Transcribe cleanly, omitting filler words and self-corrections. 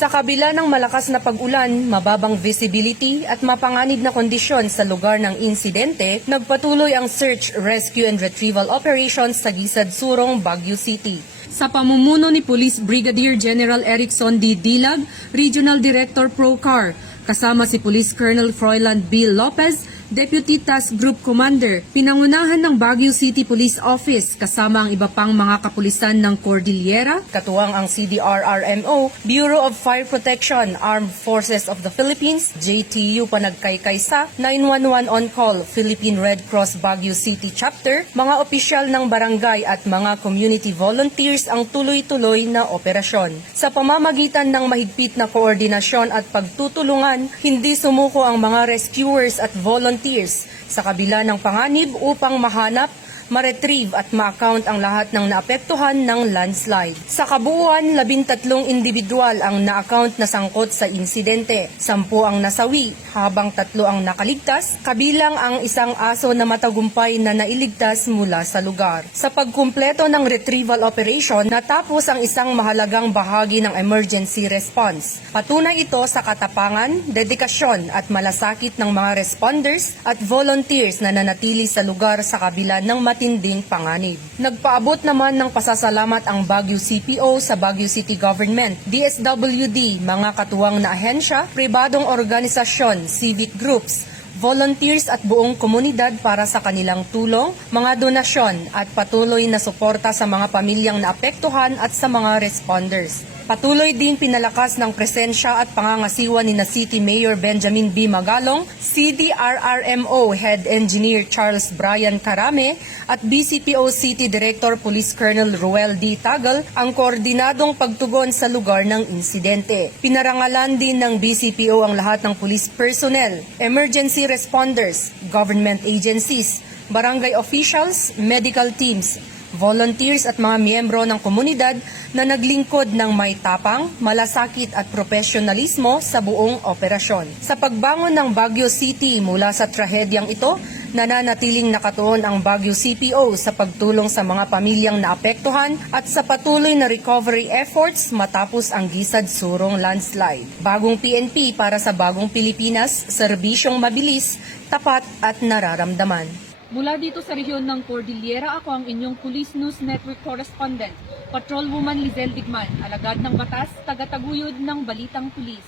Sa kabila ng malakas na pag-ulan, mababang visibility at mapanganib na kondisyon sa lugar ng insidente, nagpatuloy ang search, rescue and retrieval operations sa Gisad Surong, Baguio City. Sa pamumuno ni Police Brigadier General Erickson D. Dilag, Regional Director ProCar, kasama si Police Colonel Froiland Bill Lopez, Deputy Task Group Commander, pinangunahan ng Baguio City Police Office kasama ang iba pang mga kapulisan ng Cordillera, katuwang ang CDRRMO, Bureau of Fire Protection, Armed Forces of the Philippines, JTU Panagkaykay sa 911 On Call, Philippine Red Cross Baguio City Chapter, mga opisyal ng barangay at mga community volunteers ang tuloy-tuloy na operasyon. Sa pamamagitan ng mahigpit na koordinasyon at pagtutulungan, hindi sumuko ang mga rescuers at volunteers sa kabila ng panganib upang mahanap, ma-retrieve at ma-account ang lahat ng naapektuhan ng landslide. Sa kabuuan, 13 individual ang na-account na sangkot sa insidente. 10 ang nasawi, habang 3 ang nakaligtas, kabilang ang isang aso na matagumpay na nailigtas mula sa lugar. Sa pagkumpleto ng retrieval operation, natapos ang isang mahalagang bahagi ng emergency response. Patunay ito sa katapangan, dedikasyon at malasakit ng mga responders at volunteers na nanatili sa lugar sa kabila ng matinding panganib. Nagpaabot naman ng pasasalamat ang Baguio CPO sa Baguio City Government, DSWD, mga katuwang na ahensya, pribadong organisasyon, civic groups, volunteers at buong komunidad para sa kanilang tulong, mga donasyon at patuloy na suporta sa mga pamilyang naapektuhan at sa mga responders. Patuloy din pinalakas ng presensya at pangangasiwa ni na City Mayor Benjamin B. Magalong, CDRRMO Head Engineer Charles Brian Carame at BCPO City Director Police Colonel Ruel D. Tagal ang koordinadong pagtugon sa lugar ng insidente. Pinarangalan din ng BCPO ang lahat ng police personnel, emergency responders, government agencies, barangay officials, medical teams, volunteers at mga miyembro ng komunidad na naglingkod ng may tapang, malasakit at profesionalismo sa buong operasyon. Sa pagbangon ng Baguio City mula sa trahedyang ito, nananatiling nakatuon ang Baguio CPO sa pagtulong sa mga pamilyang naapektuhan at sa patuloy na recovery efforts matapos ang Gisad Surong landslide. Bagong PNP para sa bagong Pilipinas, serbisyong mabilis, tapat at nararamdaman. Mula dito sa rehiyon ng Cordillera, ako ang inyong Police News Network Correspondent, Patrolwoman Lizelle Digman, alagad ng batas, tagataguyod ng Balitang Pulis.